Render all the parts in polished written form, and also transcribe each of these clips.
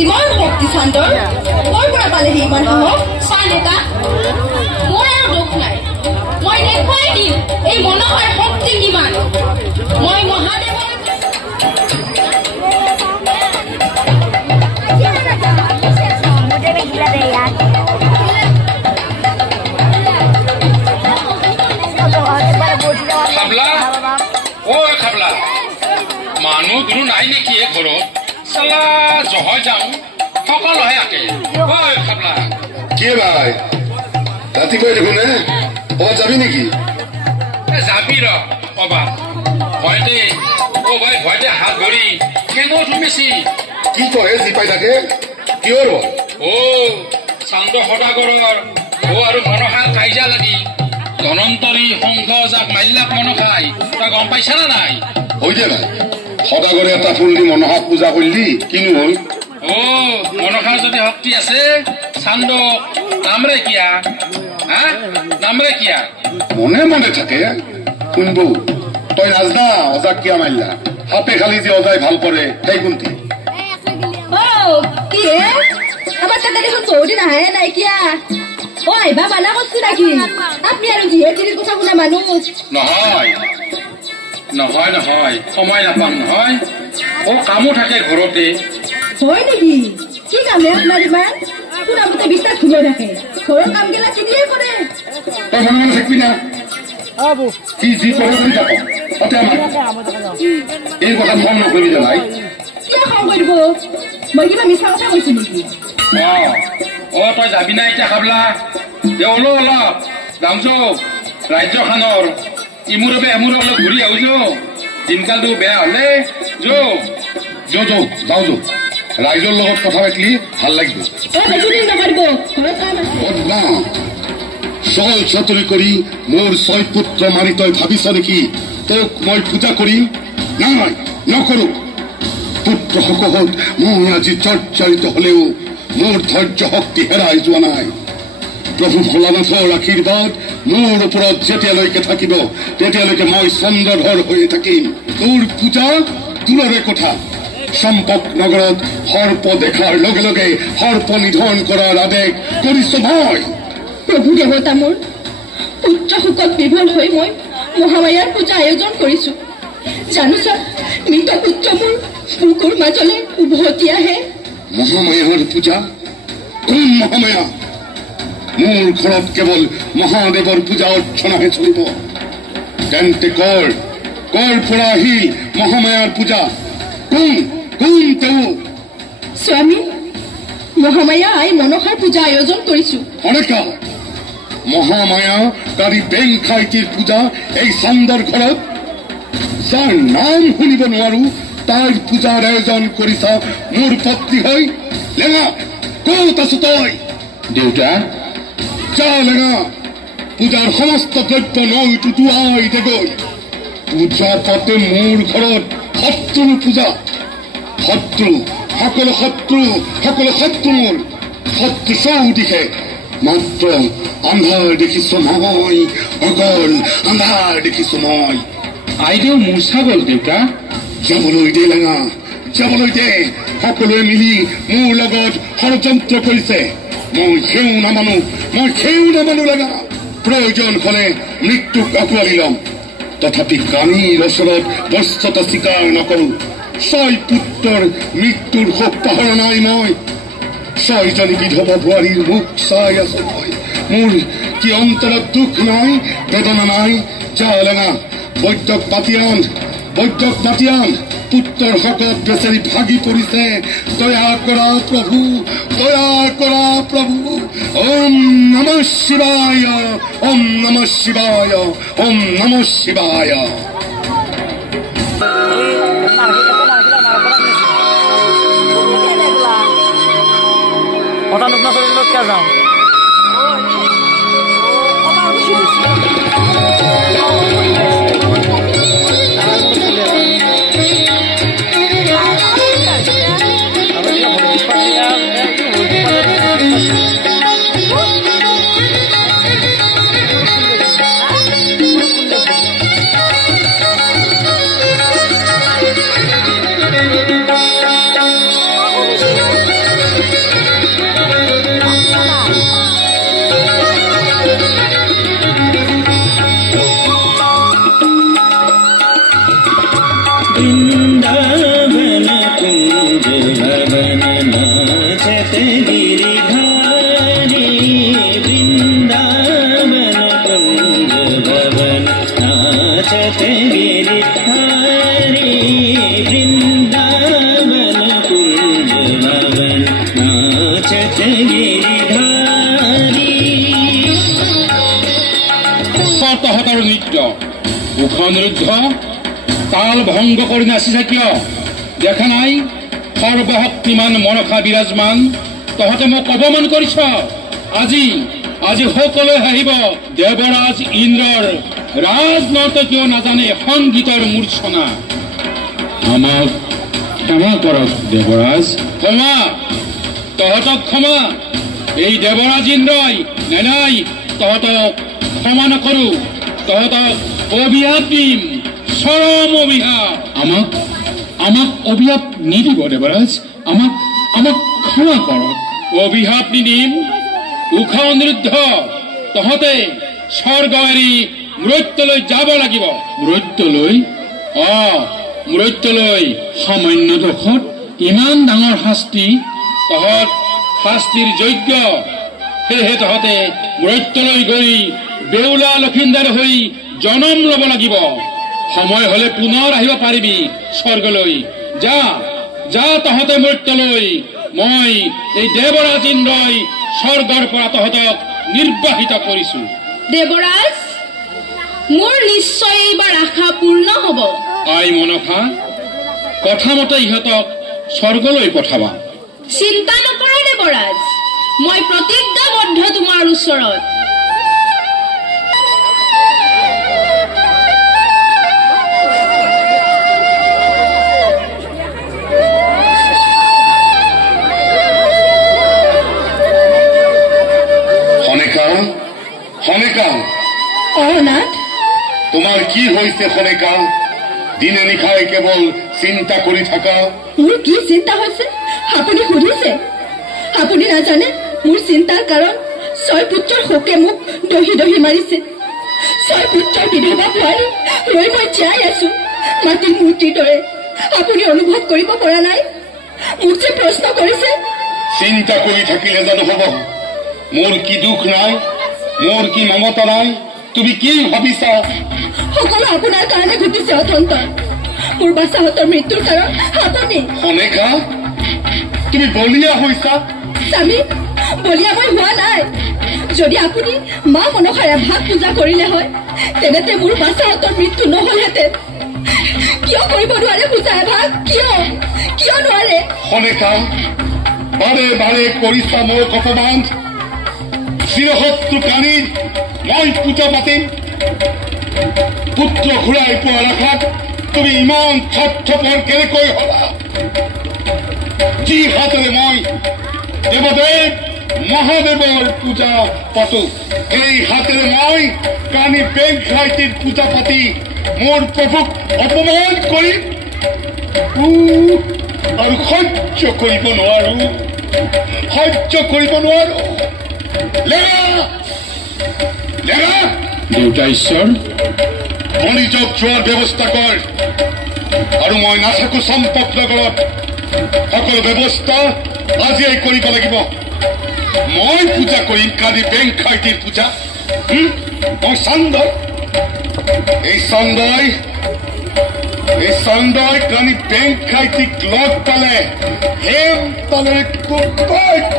ইমান শক্তি চান্দৰ ক'ৰ পৰা পালেহি ইমান সাহস চাই নেতা মোৰ আৰু দুখ নাই মই দেখুৱাই দিম এই মনোহৰ শক্তি কিমান মই মহাদেৱৰ খাবলা মানুহ দুনো নাই নেকি ঘৰত চালা জহয় যাওঁ সকলোহে আকে খাবলা কি ভাই ৰাতিপুৱাই দেখোন ক'ৰবাত যাবি নেকি যাবি ৰ ক'বা ভয়তে ভাই ভয়তে হাত ধৰি কেনো তুমিছি কি কয় যি পাই থাকে কিয়ৰ চান্দ সদাগৰৰ আৰু মনসাৰ কাইজা লাগি ধনন্তৰী সংঘ যাক মাল্যাক মনসাই তই গম পাইছা না নাই হৈ দে নাই সদাগৰে এটা ফুল দি মনসাক পূজা কৰিলি কিনো হ'ল মনসাৰ যদি শক্তি আছে চান্দ নামৰে কিয়া নামৰে কিয়া মনে মনে থাকে শুনব তই নাজনা অজাক কিয়া মাৰিলা সাপে খালি যে অজাই ভাল কৰে সেই কোনটি কি আমার টাকা দেখুন চৌধুরী না হ্যাঁ নাই কিয়া ওই বা মানা করছি নাকি আপনি আর জিহে জিনিস কথা শুনা মানুষ নহয় নহয় নহয় সময় নাপাম নহয় কামো থাকে ঘৰতে হয় নেকি কি কামে আপনাৰ ইমান পুৰা মতে বিশ্বাস খুলে থাকে ঘৰৰ কাম গেলা চিনিয়ে করে তই মনে মনে থাকবি না কি যি করে তুই যাবো তাতে আমার এই কথা মন নকৰিবি জানাই কিয় খাওঁ কৰিব মই কিবা মিছা কথা কৈছো নেকি তই যাবি না এতিয়া খাবলা ওলো অলপ যামছো ৰাজ্যখনৰ ইমূৰবে এমূৰ অলপ ঘূৰি আহো দিনকালটো বেয়া হলে যাওঁ ৰাইজৰ লগত কথা পাতিলি ভাল লাগিব চল চতুৰি কৰি মোৰ 6 পুত্ৰ মাৰি তই ভাবিছ নেকি তোক মই পূজা কৰিম নাই নকৰো পুত্ৰ সকলত মই আজি জৰ্জৰিত হলেও মোৰ ধৈৰ্য শক্তি হেৰাই যোৱা নাই প্ৰভু ভোলানাথৰ আশীৰ্বাদ মোৰ ওপৰত যেতিয়ালৈকে থাকিব তেতিয়ালৈকে মই চন্দ্ৰধৰ হৈ থাকিম তোৰ পূজা দূৰৰে কথা চম্পক নগৰত সৰ্প দেখাৰ লগে লগে সৰ্প নিধন কৰাৰ আদেশ কৰিছো মই প্ৰভু দেৱতা মোৰ পুত্ৰ শোকত বিভল হৈ মই মহামায়াৰ পূজা আয়োজন কৰিছো জানোছা মৃত পুত্ৰ মোৰ বুকুৰ মাজলৈ উভতি আহে মহামায়াৰ পূজা কোন মহামায়া মোৰ ঘৰত কেৱল মহাদেৱৰ পূজা অৰ্চনাহে চলিব তেন্তে কৰ পৰা আহিল মহামায়াৰ পূজা কোন তেওঁ স্বামী মহামায়া আই মনসাৰ পূজা আয়োজন কৰিছো অনেকা মহামায়া কাৰী বেংখাইটিৰ পূজা এই চান্দৰ ঘৰত যাৰ নাম শুনিব নোৱাৰো তাইৰ পূজাৰ আয়োজন কৰিছা মোৰ পত্নী হৈ লেঙা ক'ত আছো তই দেউতা যা লেঙা পূজাৰ সমস্ত দ্ৰব্য নৈটো দুৱাই দেগৈ পূজা পাতে মোৰ ঘৰত শত্ৰুৰ পূজা শত্ৰু সকলো শত্ৰুৰ শত্ৰু চৌদিশে মাত্ৰ আন্ধাৰ দেখিছো মই অকল আন্ধাৰ দেখিছো মই আইদেউ মূৰ্ছা গ'ল দেউতা যাবলৈ দে লেঙা যাবলৈ দে সকলোৱে মিলি মোৰ লগত ষড়যন্ত্ৰ কৰিছে মই সেও নামানো লেঙা প্ৰয়োজন হলে মৃত্যুক আঁকোৱালি ল'ম তথাপি কানিৰ ওচৰত বস্তুতা স্বীকাৰ নকৰো 6 পুত্ৰৰ মৃত্যুৰ শোক পাহৰা নাই মই 6জনী বিধৱা বোৱাৰীৰ মুখ চাই আছো মই মোৰ কি অন্তৰত দুখ নাই বেদনা নাই যা লেঙা বৈদ্যক মাতি আন পুত্ৰৰ শকত বেচাৰি ভাগি পৰিছে দয়া কৰা প্ৰভু ওম নমঃ শিৱায় ওম নমঃ শিৱায় ওম নমঃ শিৱায় কথা নুশুনা চলিলত কিয় যাওঁ भवन नाचत गिरिधारी वृंदावन कुंज भवन नाचत गिरिधारी वृंदावन कुंज भवन नाचत गिरिधारी তহঁতৰ নৃত্য উখনৰুদ্ধ তাল ভংগ কৰি নাচিছে কিয় দেখা নাই সৰ্বশক্তিমান মনসা বিৰাজমান তহঁতে মোক অপমান কৰিছ আজি আজি সকলোৱে আহিব দেৱৰাজ ইন্দ্ৰৰ ৰাজনৰ্তকীয় নাজানে সংগীতৰ মূৰ্ছনা আমাক ক্ষমা কৰক দেৱৰাজ ক্ষমা তহঁতক ক্ষমা এই দেৱৰাজ ইন্দ্ৰই নাই তহঁতক ক্ষমা নকৰো তহঁতক অভিশাপ দিম চৰম অভিশাপ আমাক আমাক অভিশাপ নিদিব দেৱৰাজ আমাক আমাক ক্ষমা কৰক অভিশাপ নিদিম উষা অনিৰুদ্ধ তহঁতে স্বৰ্গ এৰি মৃত্যুলৈ যাব লাগিব মৃত্যুলৈ মৃত্যুলৈ সামান্য দোষত ইমান ডাঙৰ শাস্তি তহঁত শাস্তিৰ যোগ্য সেয়েহে তহঁতে মৃত্যুলৈ গৈ বেউলা লক্ষিন্দাৰ হৈ জনম ল'ব লাগিব সময় হলে পুনৰ আহিব পাৰিবি স্বৰ্গলৈ যা যা তহঁতে মৃত্যুলৈ মই এই দেৱৰাজ ইন্দ্ৰই স্বৰ্গৰ পৰা তহঁতক নিৰ্বাহিত কৰিছো দেৱৰাজ মোৰ নিশ্চয় এইবাৰ আশা পূৰ্ণ হ'ব আই মনসা কথামতে ইহঁতক স্বৰ্গলৈ পঠাবা চিন্তা নকৰা দেৱৰাজ মই প্ৰতিজ্ঞাবদ্ধ তোমাৰ ওচৰত তোমাৰ কি হৈছে খনেকা দিনে নিশাই কেৱল চিন্তা কৰি থাকা মোৰ কি চিন্তা হৈছে আপুনি সুধিছে আপুনি নাজানে মোৰ চিন্তাৰ কাৰণ 6 পুত্ৰৰ শোকে মোক দহি দহি মাৰিছে 6 পুত্ৰৰ বিধৱা ছোৱালী লৈ মই জীয়াই আছো মাটিৰ মূৰ্তিৰ দৰে আপুনি অনুভৱ কৰিব পৰা নাই মোক যে প্ৰশ্ন কৰিছে চিন্তা কৰি থাকিলে জানো হ'ব মোৰ কি দুখ নাই মোৰ কি মমতা নাই তুমি কি ভাবিছা সকলো আপোনাৰ কাৰণে ঘটিছে অতন্ত মোৰ বাচ্চাহঁতৰ মৃত্যুৰ কাৰণ আপুনি খনেকা তুমি বলিয়া হৈছা স্বামী বলিয়া মই হোৱা নাই যদি আপুনি মা মনসাৰ এভাগ পূজা কৰিলে হয় তেনেতে মোৰ বাচ্চাহঁতৰ মৃত্যু নহলহেঁতেন কিয় কৰিব নোৱাৰে পূজা এভাগ কিয় নোৱাৰে খনেকা বাৰে বাৰে কৰিছা মোৰ অপমান চিৰশত্ৰু কানি মই পূজা পাতিম পুত্ৰ ঘূৰাই পোৱাৰ আশাত তুমি ইমান থপথপৰ কেনেকৈ হলা যি হাতেৰে মই দেৱদেৱ মহাদেৱৰ পূজা পাতো এই হাতেৰে মই কানি বেংক খাইটিৰ পূজা পাতি মোৰ প্ৰভুক অপমান কৰিম আৰু সহ্য কৰিব নোৱাৰো দেউতা ঈশ্বৰ মণিযোগ যোৱাৰ ব্যৱস্থা কৰ আৰু মই নাথাকো চম্পকনগৰত সকলো ব্যৱস্থা আজিয়েই কৰিব লাগিব মই পূজা কৰিম কালি বেংক খাইটিৰ পূজা মই চন্দই এই চন্দই কালি বেংক খাইটিক লগ পালে হেম তালেৰে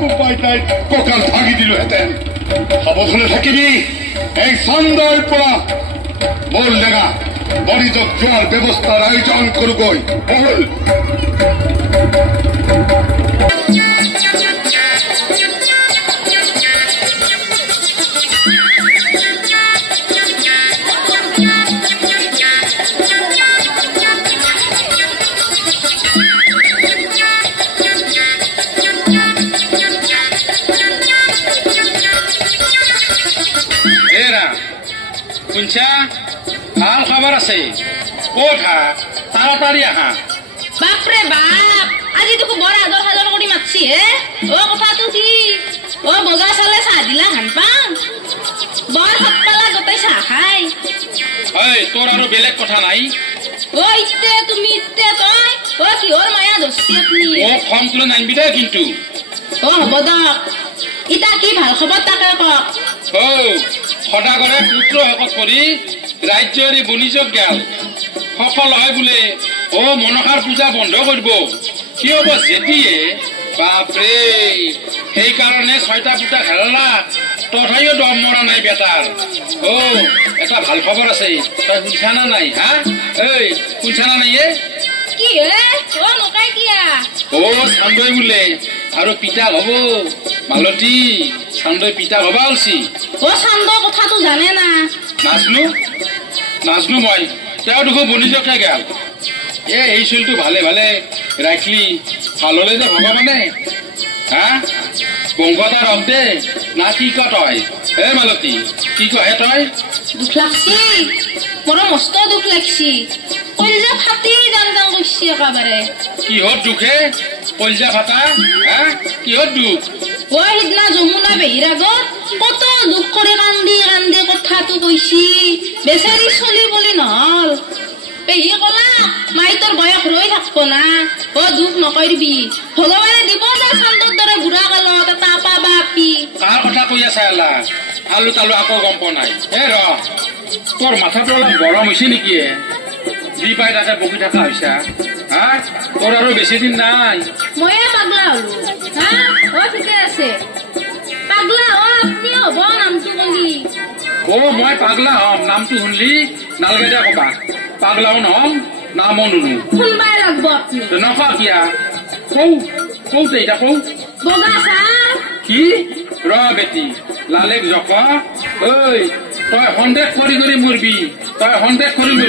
কোবাই তাই কঁকাল ভাগি দিলোহেঁতেন সাৱধানে থাকিবি এই চন্দৰ পৰা বল ডেগা মণিযোগ যোৱাৰ ব্যৱস্থাৰ আয়োজন কৰোগৈ বল ভাল খবৰ আছে ক'ত হা তাড়াতাড়ি আহা বাপৰে বাপ আজি তোক বৰ আদৰ সাদৰ কৰি মাতছি হে কথাটো কি বজাৰ চালে চাহ দিলা হান পাম বৰ সৎপালা গোটেই চাহ খাই তোৰ আৰু বেলেগ কথা নাই ইতে তুমি ইতে তই ও কিহৰ মায়া ধৰছি আপুনি ও ফৰ্ম তুলে নাইবি দে কিন্তু ও হ'ব দক ইটা কি ভাল খবৰ তাকে কক ও সদাগৰে পুত্ৰ হকত কৰি ৰাজ্যৰ বনিজক গেল সফল হয় বোলে ও মনসাৰ পূজা বন্ধ কৰিব কি হ'ব যেতিয়ে বাপৰে সেইকাৰণে 6টা পুতা খেলালা তথাপিও দম মৰা নাই বেটাৰ ও এটা ভাল খবৰ আছে তই শুনছানা নাই হা এই শুনছানা নাই কি হে ও নকাই কিয়া ও চান্দৈ বোলে আৰু পিতা হব মালতী চান্দৈ পিতা হবা উচি ও চান্দৰ কথাটো জানে না নাজনো মই তেওঁ দেখো বনিজকে গেল এই চুলটো ভালে ভালে ৰাখলি ভাল হলে যে ভগৱানে হা বংগতা ৰব দে না কি ক তই মালতী কি কহে তই দুখ লাগছি মোৰ মস্ত দুখ লাগছি কলজা ফাটি যান কৰিছি একেবাৰে কিহত দুখে কলজা ফাটা হা কিহত দুখ ও সিদিনা যমুনা বেহিৰ আগত কত দুখ কৰি কান্দি কান্দি কথাটো কৈছি বেচাৰি চলি বুলি নহল পেহী কলা মাই তোৰ বয়স ৰৈ থাকব না ও দুখ নকৰিবি ভগৱানে দিব যে চান্দৰ দৰে বুঢ়া কালত এটা পাবা আপি কাৰ কথা কৈ আছা এলা আলু তালু আকৌ গম পোৱা নাই ৰ তোৰ মাথাটো অলপ গৰম হৈছে নেকি যি পাই তাকে বকি থকা হৈছা হা তোৰ আৰু বেছি দিন নাই ময়ে পাগলা হলো হা ও ঠিকে আছে পাগলা ও আপনি হব নামটো কলি ও মই পাগলা হম নামটো শুনলি নালগে দে কবা পাগলাও নহম নামো নুনু শুনবাই লাগব আপনি নকৱা কিয়া কৌতে এতিয়া কৌ বগা সাপ কি ৰ বেটি লালেক জক ঐ তই সন্দেহ কৰি মৰবি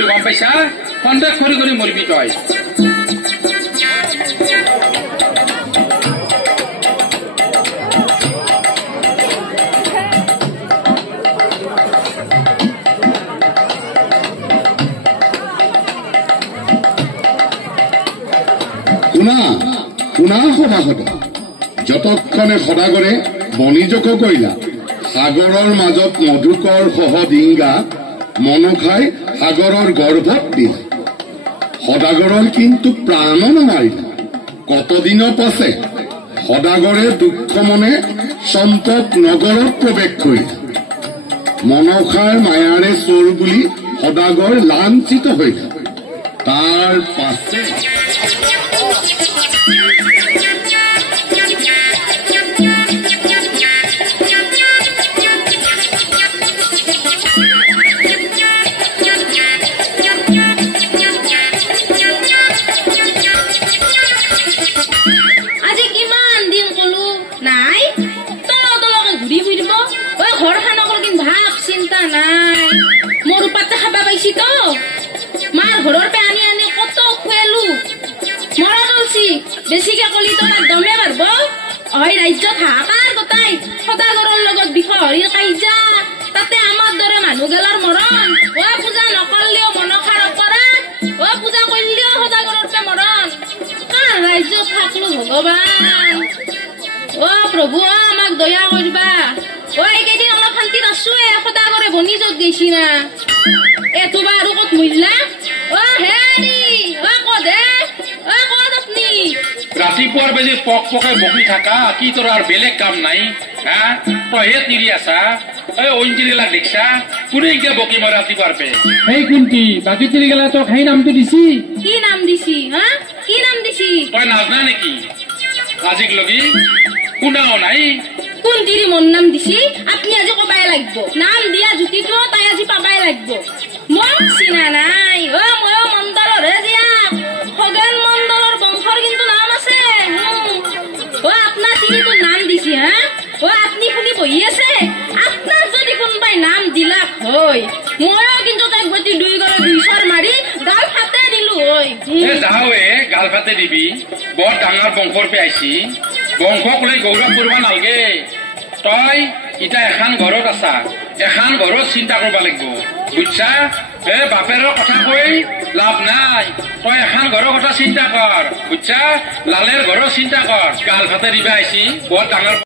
গম পাইছা সন্দেহ কৰি মৰবি তই শুনা সভাসদ যতক্ষণে সদাগৰে বনিজক কৰিলা সাগৰৰ মাজত মধুকৰ সহ ডিংগা মনসাই সাগৰৰ গৰ্ভত দিলা সদাগৰৰ কিন্তু প্ৰাণ নামাৰিলা কতদিনৰ পাছে সদাগৰে দুখ মনে চম্পক নগৰত প্ৰৱেশ কৰিলা মনসাৰ মায়াৰে চোৰ বুলি সদাগৰ লাঞ্ছিত হৈলা তাৰ পাছে মাৰ ঘৰৰ পে আনি আনি কত খুৱালো মৰা গলছি বেছিকে কলি তো তাক দমে মাৰব হয় ৰাজ্যত হাহাকাৰ গোটাই সদাগৰৰ লগত বিষহৰীৰ কাইজা তাতে আমাৰ দৰে মানুহ গেলাৰ মৰণ ও পূজা নকৰলেও মনসাৰ অপৰাধ ও পূজা কৰিলেও সদাগৰৰ পে মৰণ কাৰ ৰাজ্যত থাকলো ভগৱান ও প্ৰভু আমাক দয়া কৰিবা ও এইকেইদিন অলপ শান্তিত আছো সদাগৰে বনিজত গৈছি না এতোবা আৰু কত মূল্যা ও হেৰি ও কদে ও কত আপনি ৰাতিপুৱাৰ বেজি পক পকে বকি থাকা কি তোৰ আৰু বেলেগ কাম নাই হা তইহে তিৰি আছা অঞ্জলিলা দেখছা কোনে এতিয়া বকি মই ৰাতিপুৱাৰ পে এই কোনটি বাকী তিৰি গেলা তোক সেই নামটো দিছি কি নাম দিছি হা কি নাম দিছি তই নাজনা নেকি আজিক লগি শুনাও নাই কোন তিৰি মন নাম দিছি আপনি আজি কবাই লাগব নাম দিয়া জুতিটো তাই আজি পাবাই লাগব মোক চিনা নাই ও মই মণ্ডলৰ হে দিয়া খগেন মণ্ডলৰ বংশৰ কিন্তু নাম আছে ও আপনার তিনিটো নাম দিছি হা ও আপনি শুনি বহি আছে আপনার যদি কোনবাই নাম দিলা হয় ময়ো কিন্তু তাক গতি দুই গলে দুইশৰ মাৰি গাল ফাটে দিলো হয় যাও গাল ফাটে দিবি বৰ ডাঙৰ বংশৰ পে আইছি বংশক লৈ গৌৰৱ কৰিব নালগে তই এতিয়া এখন ঘৰত আছা এখন ঘৰত চিন্তা কৰিব লাগিব বুজছা বাপেৰৰ কথা কৈ লাভ নাই তই এখন ঘৰৰ কথা চিন্তা কৰ বুজছা লালেৰ ঘৰৰ চিন্তা কৰ গাল ফাটে দিবা আইছি বৰ ডাঙৰ